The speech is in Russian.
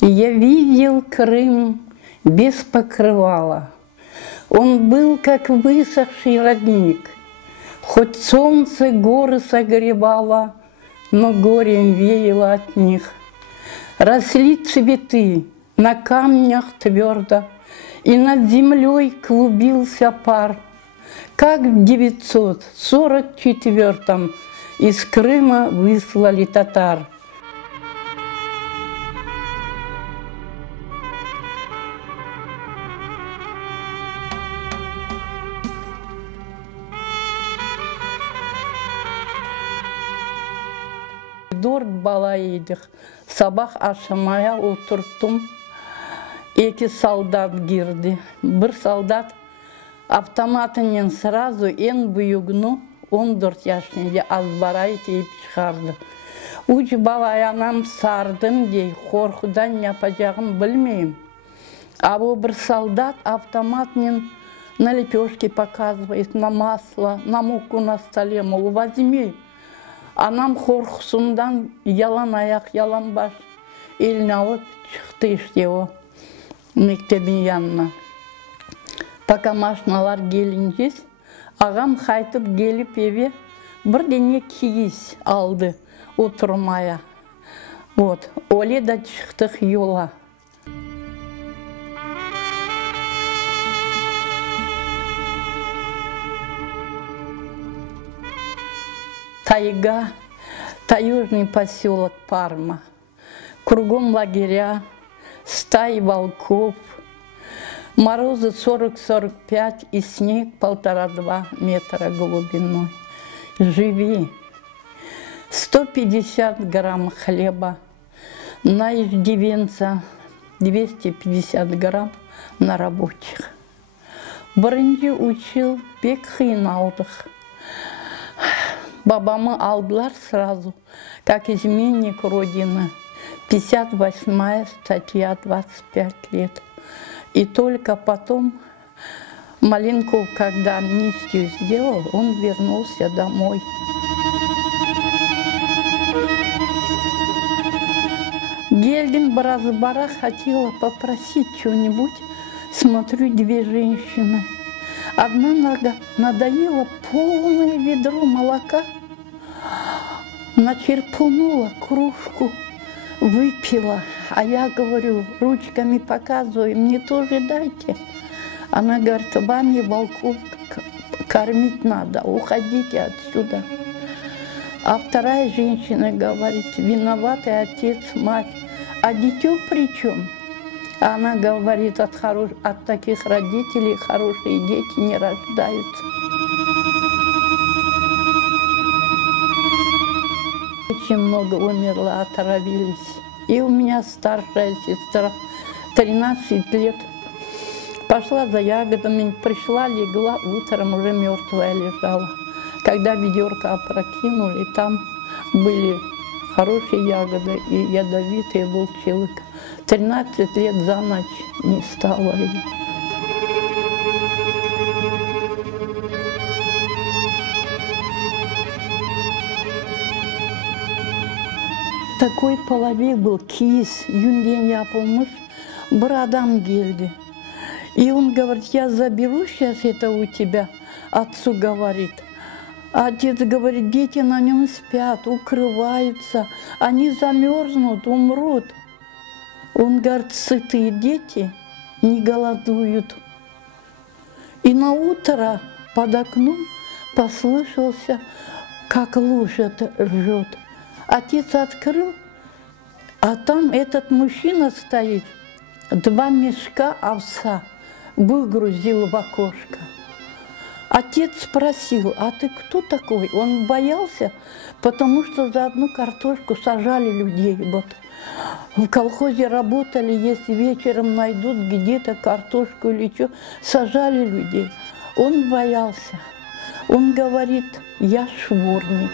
Я видел Крым без покрывала. Он был, как высохший родник. Хоть солнце горы согревало, но горем веяло от них. Росли цветы на камнях твердо, и над землей клубился пар. Как в 944-м из Крыма выслали татар. Дорт бала едік, сабақ ашамая отырттым. Екі солдат girdi. Бір солдат автоматымен сразу en büyüğünü 14 yaşında azbarayı deyip çıkardı. Üç balay anam sardım diye korkudan yapacağım bilmeyeyim. А bu bir солдат автоматмен на лепешке показывает, на масло, на муку на столе, мол, возьми. Anam korkusundan yalan ayak, yalan baş elini alıp çıktı işte o mektebin yanına. Пока машиналар gelince ağam kaytıp gelip eve bir dene kiyis aldı oturmaya. Вот, öyle de çıktık yola. Тайга, таежный поселок Парма. Кругом лагеря, стаи волков, морозы 40-45 и снег 1,5–2 метра глубиной. Живи. 150 грамм хлеба на иждивенца, 250 грамм на рабочих. Бірінші учил пек қиналдық. Бабамы алdılar сразу, как изменник Родины. 58-я статья, 25 лет. И только потом Маленков, когда амнистию сделал, он вернулся домой. Geldim Бразбара, хотела попросить что-нибудь. Смотрю, две женщины. Одна нога надоела полное ведро молока, начерпнула кружку, выпила. А я говорю, ручками показываю, мне тоже дайте. Она говорит, вами волков кормить надо, уходите отсюда. А вторая женщина говорит, виноватый отец, мать, а дитё при чем? Она говорит, от таких родителей хорошие дети не рождаются. Очень много умерло, отравились. И у меня старшая сестра, 13 лет, пошла за ягодами, пришла, легла, утром уже мертвая лежала. Когда ведерко опрокинули, там были хорошие ягоды и ядовитый был человек. 13 лет за ночь не стало ее. Такой половик был, киіз, юнден yapılmış, bir адам geldi. И он говорит, я заберу сейчас это у тебя, отцу говорит. Отец говорит, дети на нем спят, укрываются, они замерзнут, умрут. Он говорит, сытые дети не голодуют. И на утро под окном послышался, как лошадь ржет. Отец открыл, а там этот мужчина стоит, 2 мешка овса выгрузил в окошко. Отец спросил, а ты кто такой? Он боялся, потому что за одну картошку сажали людей. Вот. В колхозе работали, если вечером найдут где-то картошку или что, сажали людей. Он боялся. Он говорит, я шворник.